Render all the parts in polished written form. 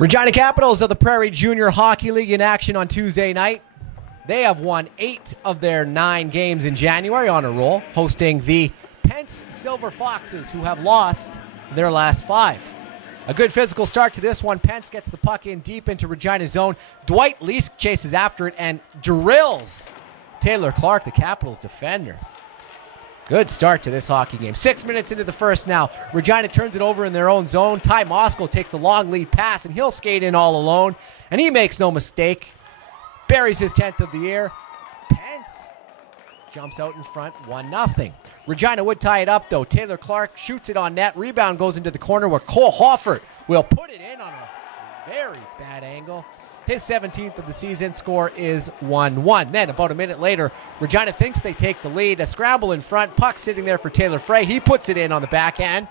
Regina Capitals of the Prairie Junior Hockey League in action on Tuesday night. They have won 8 of their 9 games in January on a roll, hosting the Pense Silver Foxes, who have lost their last 5. A good physical start to this one. Pense gets the puck in deep into Regina's zone. Dwight Leask chases after it and drills Taylor Clark, the Capitals defender. Good start to this hockey game. 6 minutes into the first now. Regina turns it over in their own zone. Ty Moskal takes the long lead pass, and he'll skate in all alone. And he makes no mistake. Buries his 10th of the year. Pense jumps out in front, 1-0. Regina would tie it up, though. Taylor Clark shoots it on net. Rebound goes into the corner where Cole Hoffert will put it in on a very bad angle. His 17th of the season. Score is 1-1. Then, about a minute later, Regina thinks they take the lead. A scramble in front. Puck sitting there for Taylor Frey. He puts it in on the backhand.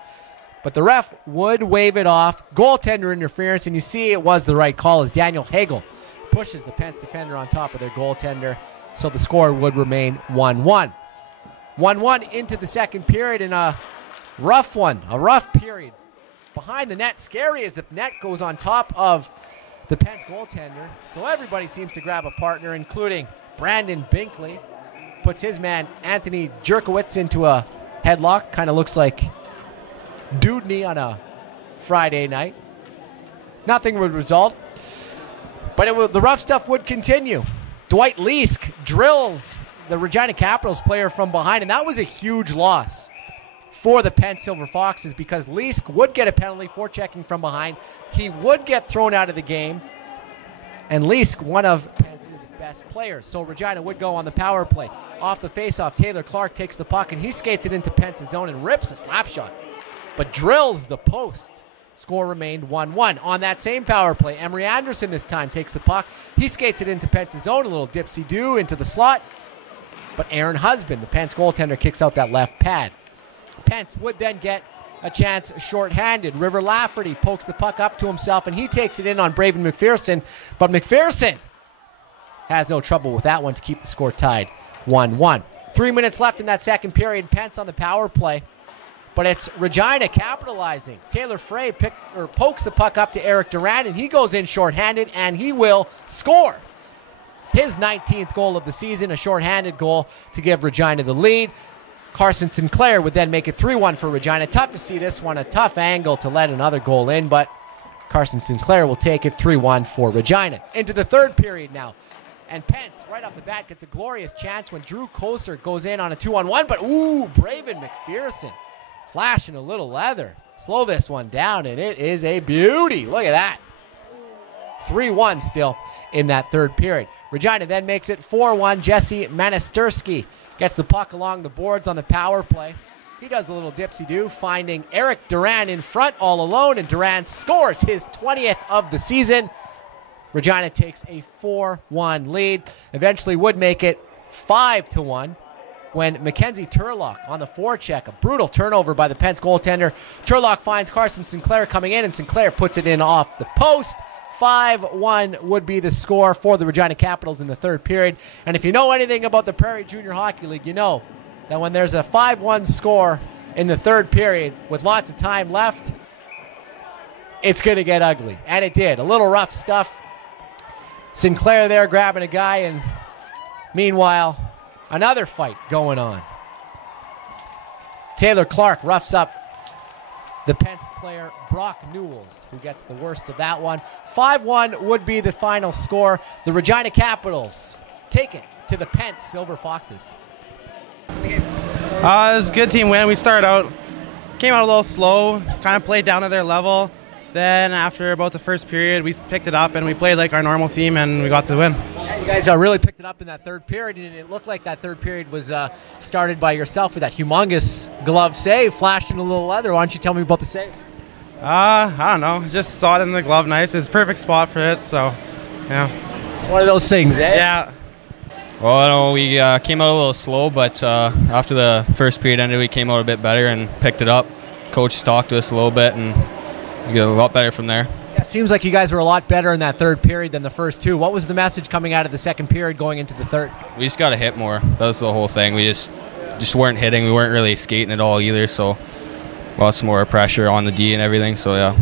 But the ref would wave it off. Goaltender interference, and you see it was the right call as Daniel Hagel pushes the Pense defender on top of their goaltender. So the score would remain 1-1. 1-1 into the second period in a rough one. A rough period. Behind the net. Scary as the net goes on top of the Pense goaltender. So everybody seems to grab a partner, including Brandon Binkley. Puts his man Anthony Jerkowitz into a headlock. Kind of looks like Dudney on a Friday night. Nothing would result. But the rough stuff would continue. Dwight Leask drills the Regina Capitals player from behind, and that was a huge loss for the Pense Silver Foxes because Leask would get a penalty for checking from behind. He would get thrown out of the game, and Leask, one of Pence's best players. So Regina would go on the power play. Off the faceoff, Taylor Clark takes the puck, and he skates it into Pence's zone and rips a slap shot, but drills the post. Score remained 1-1. On that same power play, Emery Anderson this time takes the puck. He skates it into Pence's zone, a little dipsy-do into the slot, but Aaron Husband, the Pense goaltender, kicks out that left pad. Pense would then get a chance shorthanded. River Lafferty pokes the puck up to himself, and he takes it in on Braven McPherson. But McPherson has no trouble with that one to keep the score tied 1-1. 3 minutes left in that second period. Pense on the power play, but it's Regina capitalizing. Taylor Frey pokes the puck up to Eric Durant, and he goes in shorthanded, and he will score his 19th goal of the season, a shorthanded goal to give Regina the lead. Carson Sinclair would then make it 3-1 for Regina. Tough to see this one, a tough angle to let another goal in, but Carson Sinclair will take it 3-1 for Regina. Into the third period now. And Pense, right off the bat, gets a glorious chance when Drew Koser goes in on a 2-on-1, but Braven McPherson flashing a little leather. Slow this one down, and it is a beauty. Look at that. 3-1 still in that third period. Regina then makes it 4-1. Jesse Manisterski gets the puck along the boards on the power play. He does a little dipsy-do, finding Eric Durant in front all alone, and Durant scores his 20th of the season. Regina takes a 4-1 lead. Eventually would make it 5-1 when Mackenzie Turlock on the forecheck, a brutal turnover by the Pense goaltender. Turlock finds Carson Sinclair coming in, and Sinclair puts it in off the post. 5-1 would be the score for the Regina Capitals in the third period. And if you know anything about the Prairie Junior Hockey League, you know that when there's a 5-1 score in the third period with lots of time left, it's going to get ugly. And it did. A little rough stuff. Sinclair there grabbing a guy, and meanwhile, another fight going on. Taylor Clark roughs up the Pense player Brock Newells, who gets the worst of that one. 5-1 would be the final score. The Regina Capitals take it to the Pense Silver Foxes. It was a good team win. We came out a little slow, kind of played down to their level. Then after about the first period, we picked it up and we played like our normal team, and we got the win. Yeah, you guys really picked it up in that third period, and it looked like that third period was started by yourself with that humongous glove save, flashing a little leather. Why don't you tell me about the save? I don't know. Just saw it in the glove nice. It's a perfect spot for it, so yeah. It's one of those things, eh? Yeah. Well, I know we came out a little slow, but after the first period ended, we came out a bit better and picked it up. Coach talked to us a little bit, and we got a lot better from there. Yeah, it seems like you guys were a lot better in that third period than the first two. What was the message coming out of the second period going into the third? We just got to hit more. That was the whole thing. We just weren't hitting. We weren't really skating at all either, so lots more pressure on the D and everything, so yeah.